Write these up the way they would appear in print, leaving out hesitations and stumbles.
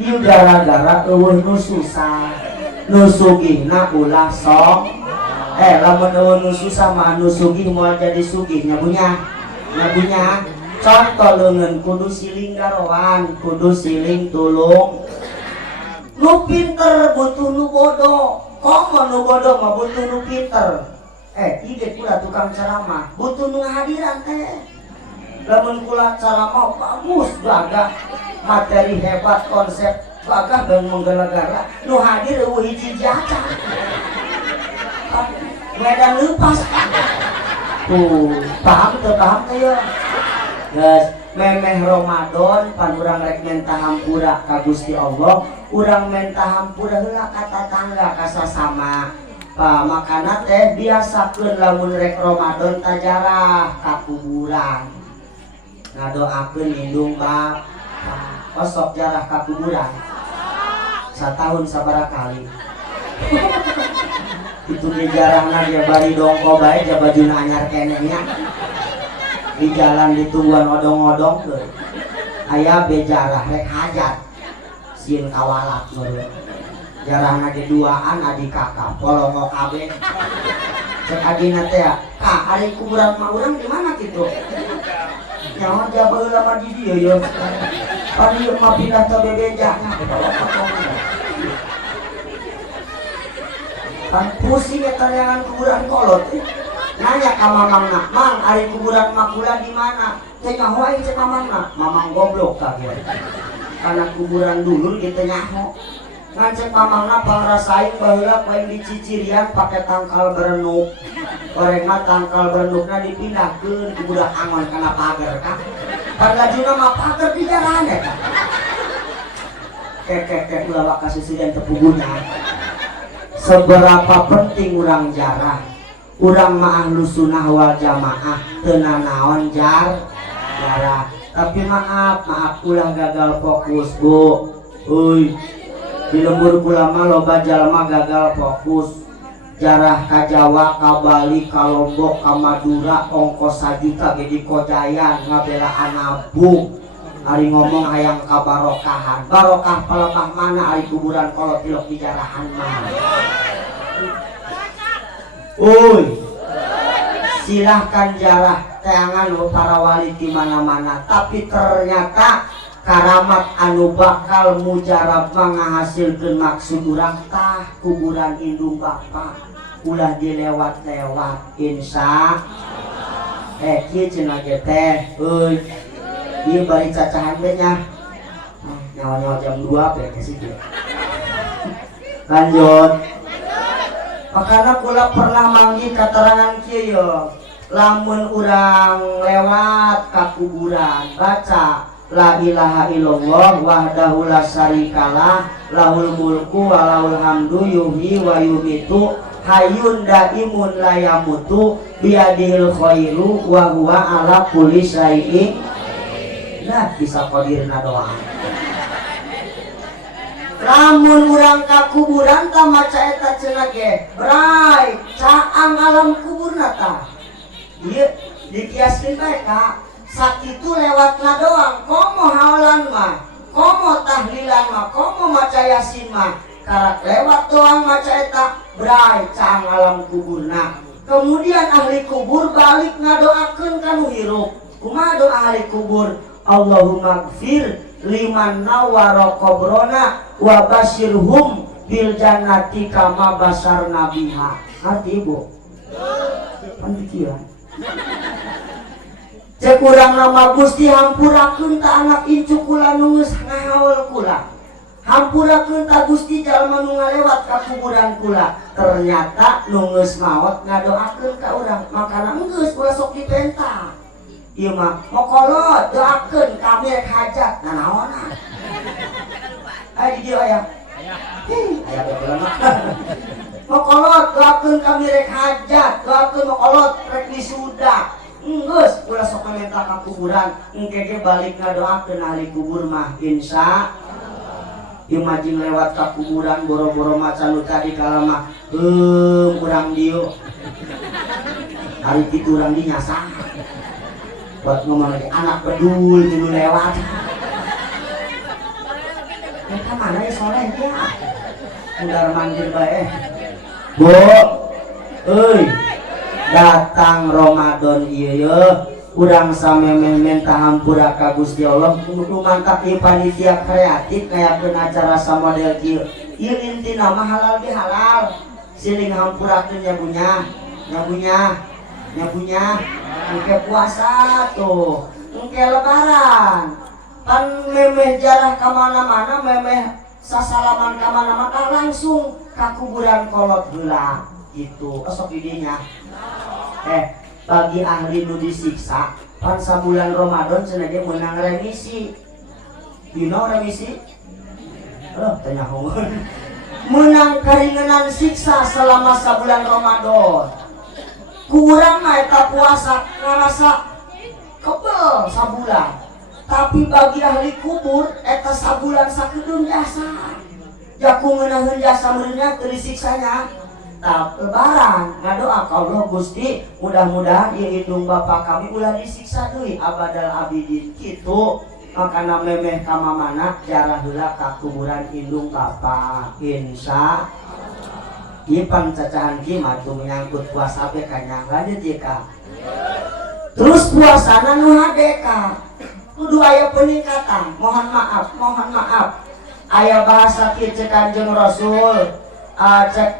ieu gara-gara eueuh nu susah nu sugihna ulah sok lamun eueuh nu susah mah nu sugih moal jadi sugih nyabunya contoh leungeun kudu siling garowan kudu siling tulung nu pinter butuh nu bodoh komo nu bodoh mah butuh nu pinter ide kula tukang ceramah butuh nu hadiran teh lamun kula ceramah bagus gagah materi hebat konsep gagah dan menggala-gala nu hadir eueuh hiji jata medan leupas paham teu ya geus memeh Ramadan pan urang rek menta hampura ka Gusti Allah urang menta hampura heula ka tatangga ka sasama makana teh biasakeun lamun rek Ramadan tajarah ka kuburan ngadoakeun indung bapak sok jarah ka kuburan satahun sabaraha kali itu di jarangna dia bari dongko bae ja bajuna anyar kenehnya di jalan ditungguan odong-odong tuh aya bejarah rek hajat sieun kawalat meureun jarahna ge duaan adi kakak polongo kabeh cek adina teh ka ari kuburan mah urang di mana kitu nyawa jabeul mah di dieu ye pan ieu mah pindah teh bebejana pan pusing eta neangan kuburan kolot nanya ka mamangna mang ari kuburan makula di mana teh nyaho aing cek mamangna mamang goblok kaget kana kuburan dulur kitu nyaho ngan cek mamangna pangrasain baheula poe dicicirian pake tangkal berenuk goreng mah tangkal berenukna dipindahkeun ku budak angon kana pager kah panggajuna mah pager di jalan eta kek ulah kasih sidan tepuguna seberapa penting urang jarah urang mah ahlu sunnah wal jamaah teu nanaon jarah tapi maaf ulah gagal fokus bu euy di lembur kula mah loba jalma gagal fokus jarah ka Jawa ka Bali ka Lombok ka Madura ongkos 1 juta ge di Kojayan ngabelaan nabung ari ngomong hayang kabarokahan barokah palemah mana ari kuburan kolot tilok di jarahan mah uy silahkan jarah teangan para wali di mana-mana tapi ternyata karamat anu bakal mujarab ngahasilkeun maksud urang tah kuburan indung bapa ulah dilewat-lewat insya kieu cenah ge teh euy ieu bari cacahan teh nya nyawa-nyawa jam 2 bae sih lanjut makana kula pernah manggih katerangan kieu yo lamun urang lewat ka kuburan baca la ilaha illallah wahdahu la syarikalah lahul mulku wa lahul hamdu yuhyi wa yumitu hayyun daimun la yamutu biadil khairu wa huwa ala kulli syai'in nah bisa qadirna doa lamun urang ka kuburan tah maca eta cenah ge bray caang alam kuburna tah ieu dikiaskeun bae ka sakitu lewatna doang komo haolan mah komo tahlilan mah komo maca yasin mah karak lewat doang maca eta bray caang alam kuburna kemudian ahli kubur balik ngadoakeun ka nu hirup kumaha doa ahli kubur Allahumma gfir liman nawara qabrona wa basyirhum bil jannati kama basarna biha arti ibu pandikian cek urang nama Gusti hampurakeun ta anak incu kula nu geus ngahaweul kula hampurakeun ta Gusti jalma nu ngalewat ka kuburan kula ternyata nu geus maot ngadoakeun ka urang makana geus kula sok dipenta ieu mah mokolot doakeun kami rek hajat nanaonna aya di dieu aya aya betul mah mokolot doakeun kami rek hajat doakeun mokolot rek wisuda geus ulah sok minta ka kuburan engke ge balik ngadoakeun ahli kubur mah insya ieu mah jeung lewat ka kuburan boro-boro maca nu tadi kala mah urang dieu hari kitu urang di nyasa buat ngomong lagi anak bedul dulu lewat Mereka mana ya soleh ya? Mundar mandir bae. Bu, datang Ramadan iya urang samemeh minta hampura ka Gusti Allah kudu mantap ieu panitia kreatif ngayakeun acara sa model kieu. Ieu intina mah halal bihalal. Siling hampurakeun nyabunya. Engke puasa tuh. Engke lebaran. Pan memeh jarah ka mana-mana, memeh sasalaman ka mana-mana langsung ka kuburan kolot heula gitu. Osok idinya. Bagi ahli nu disiksa pan sabulan Ramadan cenah dia menang remisi. Dino remisi? Tanya honggon. Menang karinganan siksa selama sabulan Ramadan. Kurang mah eta puasa ngarasa kebel sabulan. Tapi bagi ahli kubur eta sabulan sakedeung jasa. Jaku ngeunaheun jasa meureunnya teu disiksanya. Lebaran ngadoa ka Allah Gusti mudah-mudahan ieu indung bapa kami ulah disiksa deui abadal abidin kitu. Makana memeh ka mamana jarah heula ka kuburan indung bapa insya ieu pancacahan kieu mah teu menyangkut puasa be kanya lanjut ieu ka. Terus puasana nu hadeka kudu aya peningkatan. Mohon maaf aya bahasa kieu cek Kanjeng Rasul.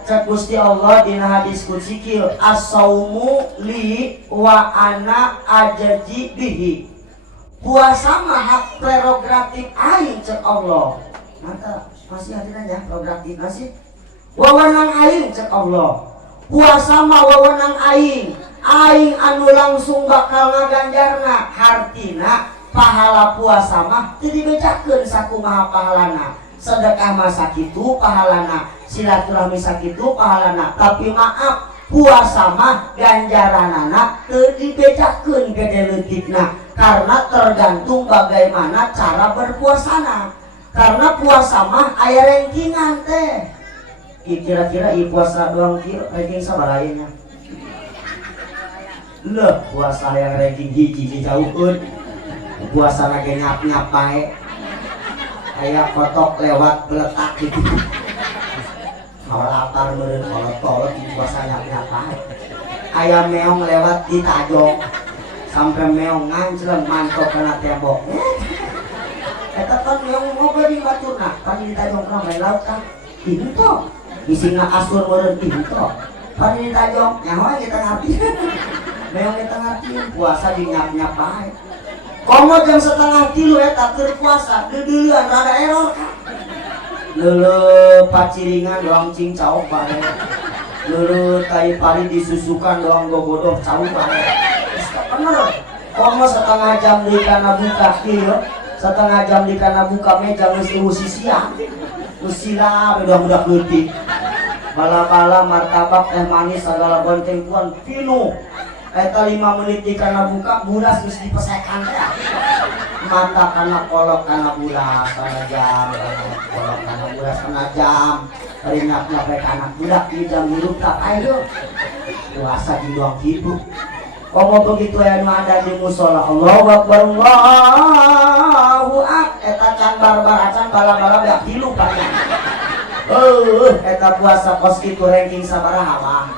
Cek Gusti Allah dina hadis qudsi kieu as-saumu li wa ana ajaji bihi. Puasa mah hak prerogatif aing cek Allah. Mantap, masih hadirnya prerogatif masih. Wewenang aing cek Allah. Puasa mah wewenang aing. Aing anu langsung bakal ngaganjarna hartina pahala puasa mah teu dibejakeun sakumaha pahalana. Sedekah mah sakitu pahalana, silaturahmi sakitu pahalana. Tapi maaf, puasa mah ganjaranana teu dibejakeun gede leutikna karena tergantung bagaimana cara berpuasana. Karena puasa mah aya rankingan teh. Kira-kira ieu puasa doang kieu ranking sabaraha nya? Leuh, puasa yang ranking hiji jauheun. Puasa lagi nyap-nyap bae. Kayak kotok lewat beletak gitu. Kalau lapar meureun kolot-kolot di puasa nyap-nyap bae. Aya meong lewat di tajong sampai meong ngancleng mantok kana tembok. Eta kan meong ngobrol di baturna, pan di tajong ka main laut kan. Itu bisingna asur meureun itu. Pan di tajong nyawa kita ngarti. Meong kita ngarti puasa di nyap-nyap bae. Komo jam 2:30 eta keur puasa deudeuan rada error kan. Leuleuh paciringan doang cingcaok bae. Leuleuh tai pari disusukan doang gogodoh cau bae. Bener. Komo 1/2 jam deui kana buka kieu, 1/2 jam di kana buka meja geus eusi siang. Geus sila udah budak leutik. Bala-bala martabak teh manis sagala bonteng puan pinuh. Eta 5 menit di kana buka buras geus dipesekan teh. Mata kana kolok kana buras kana jam, kolok kana buras kana jam. Rinap-nap bae kana budak di jam hirup tak ayo. Puasa di doang kitu. Komo begitu aya nu ada di musala Allahu Akbar Allahu Akbar eta can barbar acan bala-bala beak tilu banyak. Eta puasa kos kitu ranking sabaraha mah.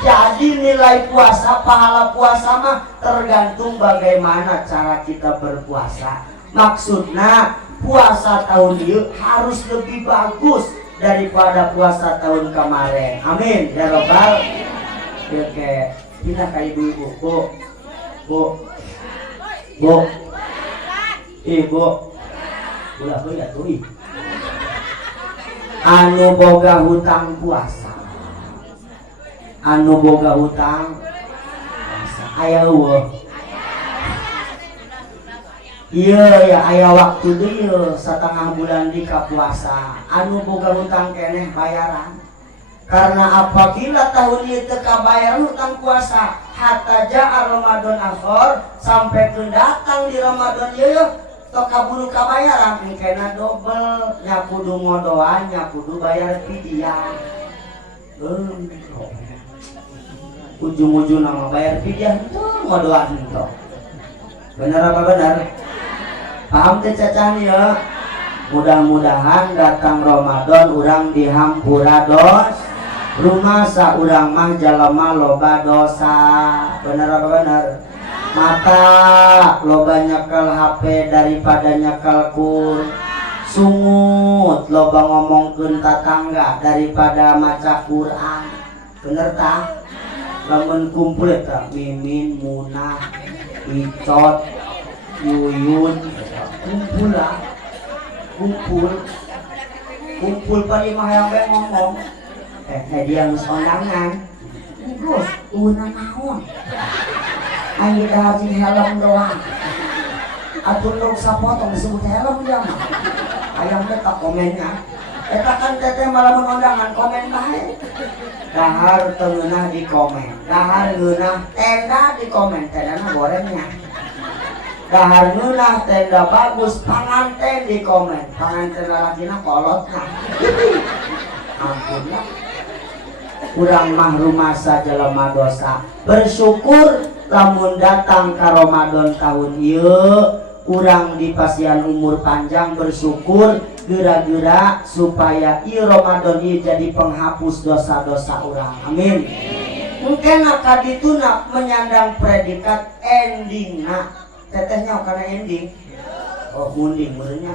Jadi nilai puasa, pahala puasa mah tergantung bagaimana cara kita berpuasa. Maksudnya puasa tahun ini harus lebih bagus daripada puasa tahun kemarin. Amin ya robbal. Oke, pindah ke ibu-ibu. Bu, ibu, ulah ya tuh. Anu boga hutang puasa. Anu boga hutang aya eueuh. Iya ya aya waktu deui 1/2 bulan di ka puasa. Anu boga hutang keneh bayaran. Karena apabila tahun ieu teu kabayar hutang puasa, hatta ja'a Ramadan akhir sampai ke datang di Ramadan ieu teu kaburu kabayaran engkena dobel nya kudu ngodoan nya kudu bayar fidyah. Ujung-ujung nama bayar fidyah itu ngodoan itu. Benar apa benar? Paham teh cacan ya? Mudah-mudahan datang Ramadan urang dihampura dos rumasa urang mah jalema loba dosa. Bener apa bener? Mata loba nyekel HP daripada nyekel kun. Sungut loba ngomongkeun tatangga daripada maca Quran. Bener tah? Lamun kumpul eta Mimin, Munah, Icot, Yuyun, kumpul lah. Kumpul paling mah yang bae ngomong dia geus ondangan Gus ueunan naon aya dahar jeung helm doang atuh nu sapotong disebut helm ya mah aya mah tak komennya eta kan teteh malah ondangan komen bae dahar teu ngeunah di komen dahar ngeunah tenda di komen tendana gorengnya dahar ngeunah tenda bagus panganten di komen panganten lalakina kolotna ampun lah urang mah rumasa jelema dosa bersyukur lamun datang ka Ramadan tahun ieu urang dipasihan umur panjang bersyukur geura-geura supaya ieu Ramadan ieu jadi penghapus dosa-dosa urang amin mungkin ka dituna menyandang predikat endingna tetehnya karena ending oh munding menurutnya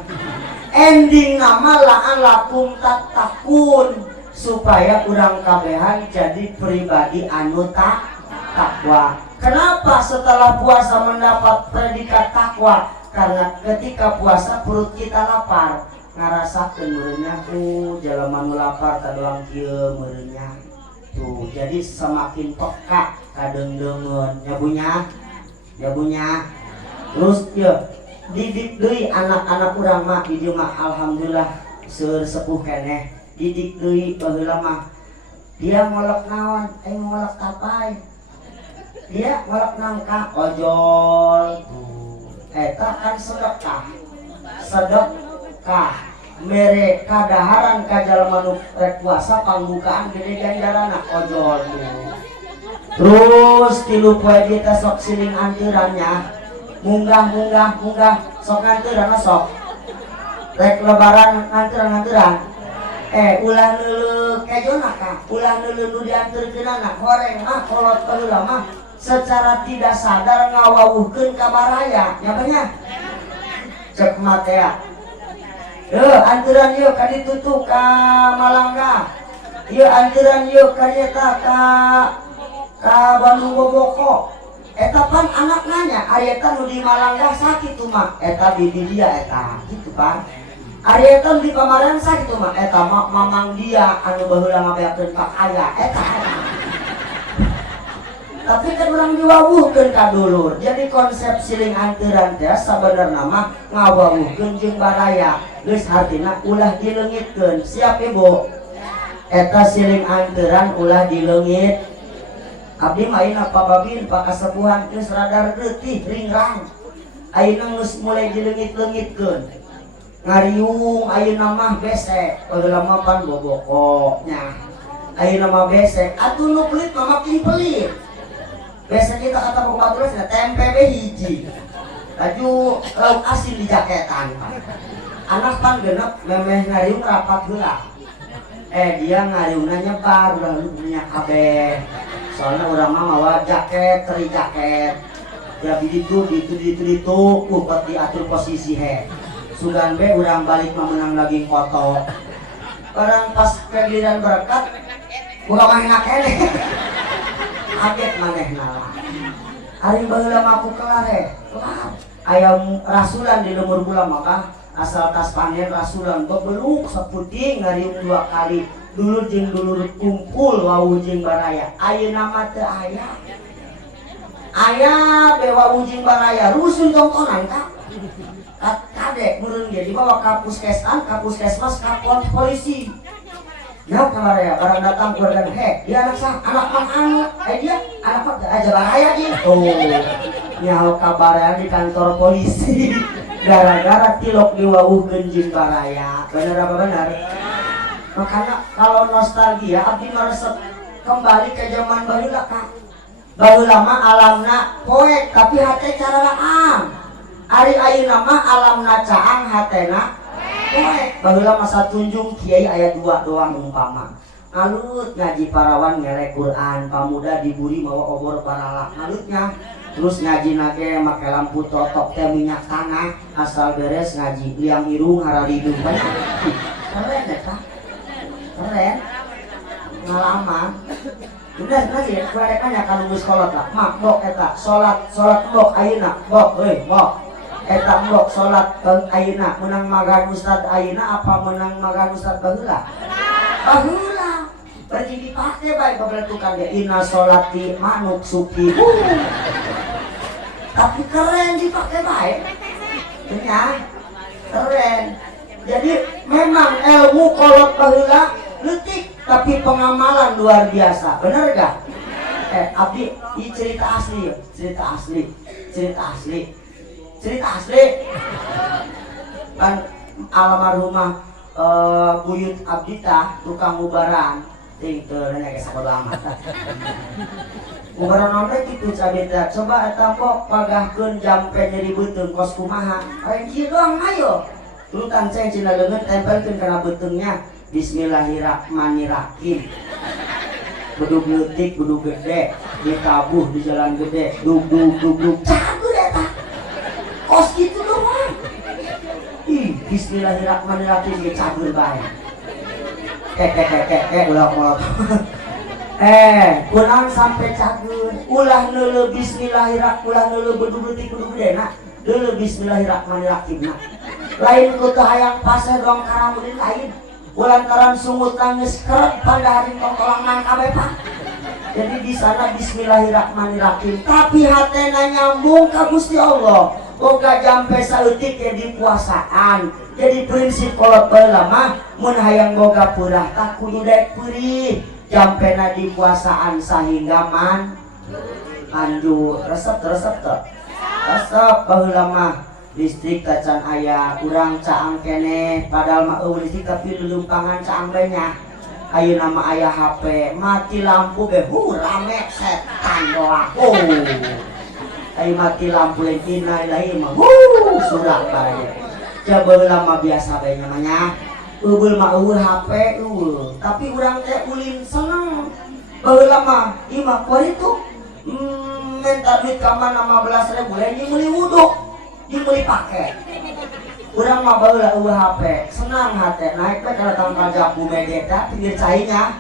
ending nama laan lakum takun supaya kurang kabehan jadi pribadi anu takwa. Kenapa setelah puasa mendapat predikat takwa? Karena ketika puasa perut kita lapar ngarasakeun meureunnya jelema nu lapar kadoang kieu meureunnya tuh jadi semakin peka kadengdeungeun ya bunya terus ya didik deui anak-anak urang mah di dieu mah alhamdulillah seueur sepuh keneh didik deui baheula mah dia ngolok naon ngolok tapai dia ngolok nangka ojol eta kan sedekah mere kadaharan ka jalma nu rek puasa pangbukaan gede ganjarana ojol terus tilu poe kita sok siling anteurannya munggah sok nganteurana sok rek lebaran nganteurang ulah neuleuh kejona ka ulah neuleuh nu dianteurkeunana horeng mah kolot baheula mah secara tidak sadar ngawawuhkeun ka baraya nya banyak cek matea anteuran ieu ka ditu tuh ka Malangga ieu anteuran ieu ka dieta ka Bandung Boboko eta pan anak nanya Arieta nu di Malangga sakit tuh mah eta bibi dia eta gitu pan Arieta di Pamaran sakit tuh mah eta mamang dia anu baheula ngabeakeun ka aya eta tapi kan urang diwawuhkeun ka dulur jadi konsep siling anteuran teh sabenerna mah ngawawuhkeun jeung baraya geus hartina ulah dileungitkeun siap ibu eta siling anteuran ulah dileungit abdi mah ayeuna pababin pakasepuhan geus radar reutih ringrang ayeuna geus mulai dileungit-leungitkeun ngariung ayeuna mah besek baheula mah pan bobokoknya ayeuna mah besek atuh nu pelit mah makin pelit besek kita kata pembaturan tempe be hiji laju lauk asin di jaketan anak pan genep memeh ngariung rapat heula dia ngariungna nyebar udah lu punya kabeh soalnya orang mah mawa jaket teri jaket ya itu buat diatur posisi sugan be urang balik mah menang daging koto orang pas kegiliran berkat buka main kene kaget manehna lah hari baheula mah aku kelar kelar ayam rasulan di lumur bulan maka asal tas panen rasulan bebeluk seputing ngariung 2 kali dulur jeung dulur kumpul wau jeung baraya ayeuna mah teu aya be wau jeung baraya rusun tontonan ka kadek meureun ge dibawa ka puskesmas ka polisi ya baraya barang datang keluarga dia anak sah anak mang anu dia anak mah aja baraya ge nyaho ka baraya di kantor polisi gara-gara tilok diwawuhkeun jeung baraya bener apa bener makanya kalau nostalgia abdi meresep kembali ke zaman baheula ka baheula mah alamna poek tapi hate cararaam Ari ayeuna mah alamna caang hatena poek. Baheula masa tunjung kiai aya 2 doang umpama. Ngalut ngaji parawan ngelek Quran, pamuda diburi mawa obor baralak ngalutnya. Terus ngaji nage make lampu totok teh minyak tanah, asal beres ngaji liang irung haralidung banyak. Keren eta. Keren. Ngalaman. Udah sih, gue nanya kan nunggu sekolah lah. Mak, bok eta, sholat bok ayeuna, bok, bok. Eta bok sholat ayeuna, menang magan ustad ayeuna apa menang magan ustad baheula? Baheula. Berarti dipakai baik pembentukan dia. Inna sholati manuk suki. Tapi keren dipakai baik. Ya, keren. Jadi memang ilmu kolot baheula letik, tapi pengamalan luar biasa. Bener gak? Abdi, ini cerita asli ya. Cerita asli. Kan almarhumah buyut abdi tah tukang ubaran. Itu nanya ke sahabat amat. Ubaran nonton gitu cabita. Coba eta pok pagahkeun jampe nyeri beuteung kos kumaha. Aya kieu doang ayo. Lu tanceng cina leungeun tempelkeun kana beuteungnya. Bismillahirrahmanirrahim. Bedug leutik, bedug gede, ditabuh di jalan gede, dug. Cagur eta. Kos gitu doang. Ih, Bismillahirrahmanirrahim ge cagur bae. Kek ulak. Kunang sampai cagur. Ulah neuleuh bismillahirrahmanirrahim, ulah neuleuh bedug leutik bedug gedena. Deuleuh bismillahirrahmanirrahim. Lain kudu hayang paseh dong karamudin lain. Ulantaran sungut nangis keret pada hari tongkolang nang kabeh. Jadi di sana bismillahirrahmanirrahim. Tapi hatena nyambung ka Gusti Allah. Boga jampe saeutik ya di puasaan. Jadi prinsip kolot baheula mah mun hayang boga peurah tah kudu daek peurih. Jampena di puasaan sahingga manjur. Resep teu? Resep baheula mah. Listrik tacan aya urang caang kene padahal mah eueuh listrik tapi lelumpangan caang banyak. Ayeuna mah aya HP mati lampu ge rame setan doang. Ai mati lampu lain inailahi mah surak bae. Coba heula mah biasa bae namanya. Eubeul mah eueuh HP eueuh tapi urang teh ulin seneng. Baheula mah ieu mah poe itu minta duit ka mana 15.000 lain meuli wuduk. Dibeli pakai. Urang mah baheula eueuh HP, senang hate naik teh kana tangkal jabu medeta pinggir cainya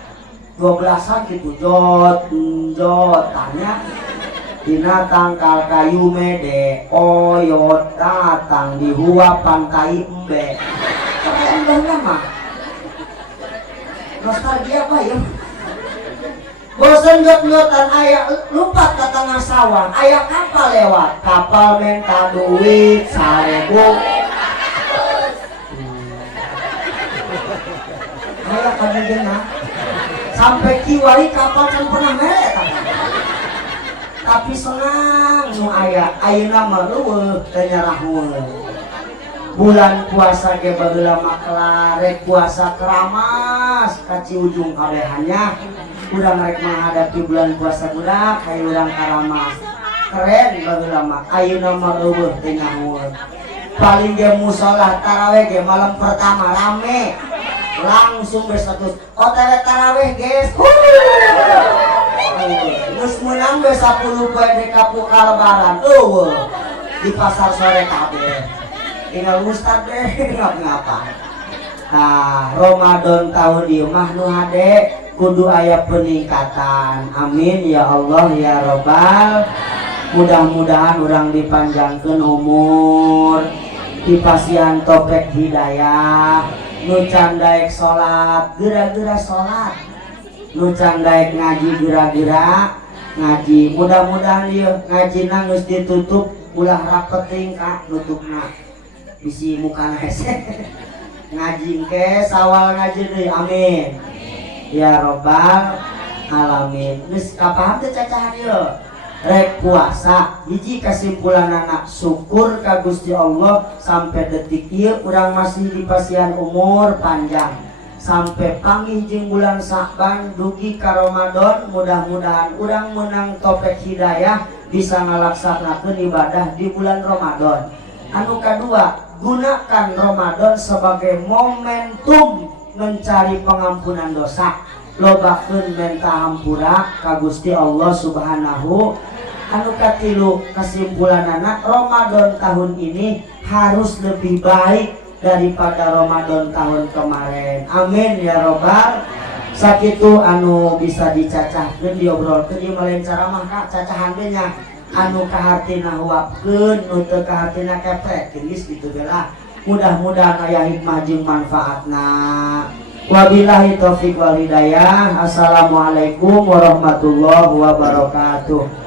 12an gitu jot tanya dina tangkal kayu mede oyot datang di hua pantai embe. Keren banget mah. Nostalgia apa ya? Bosan jot-jotan aya lumpat ke tengah sawah, aya kapal lewat, kapal minta duit 1000. Aya kadengna sampai kiwari kapal can pernah mere tapi senang nu aya ayeuna mah eueuh teu nyarahun. Bulan puasa ge baheula mah kelar rek puasa keramas ka Ciujung kabehannya. Urang rek menghadapi bulan puasa budak hayu urang karamas. Keren baheula mah ayeuna mah eueuh teu nyahoeun. Paling ge mushola tarawih ge malam pertama rame. Langsung be status OTW tarawih guys. Geus meunang be 10 poe di kapuka lebaran eueuh di pasar sore kabeh. Tinggal ustad deh ngapa. Nah, Ramadan tahun ieu mah nu hade kudu aya peningkatan. Amin ya Allah ya Robbal. Mudah-mudahan urang dipanjangkeun umur, dipasihan topek hidayah, nu can daek salat geura-geura salat, nu can daek ngaji geura-geura ngaji. Mudah-mudahan ieu ngajina geus ditutup ulah rapeting ka nutupna. Bisi muka hese ngaji ke sawal ngaji deui amin ya Robbal alamin. Geus kapaham teh cacahan ieu rek puasa hiji kesimpulanana syukur ka Gusti Allah sampai detik ieu urang masih dipasihan umur panjang sampai panggih jeung bulan Sa'ban dugi ka Ramadan. Mudah-mudahan urang meunang topek hidayah bisa ngalaksanakeun ibadah di bulan Ramadan. Anu kedua, gunakan Ramadan sebagai momentum mencari pengampunan dosa. Lobakeun menta hampura ka Gusti Allah Subhanahu. Anu katilu, kesimpulanana Ramadan tahun ini harus lebih baik daripada Ramadan tahun kemarin. Amin ya robbal. Sakitu anu bisa dicacahkeun diobrolkeun ieu malen ceramah ka cacahan teh nya anu kahartina huapkeun nu teu kahartina kepretkeun geus kitu bela. Mudah-mudahan aya hikmah jeung manfaatna. Wabillahi taufiq wal hidayah. Assalamualaikum warahmatullahi wabarakatuh.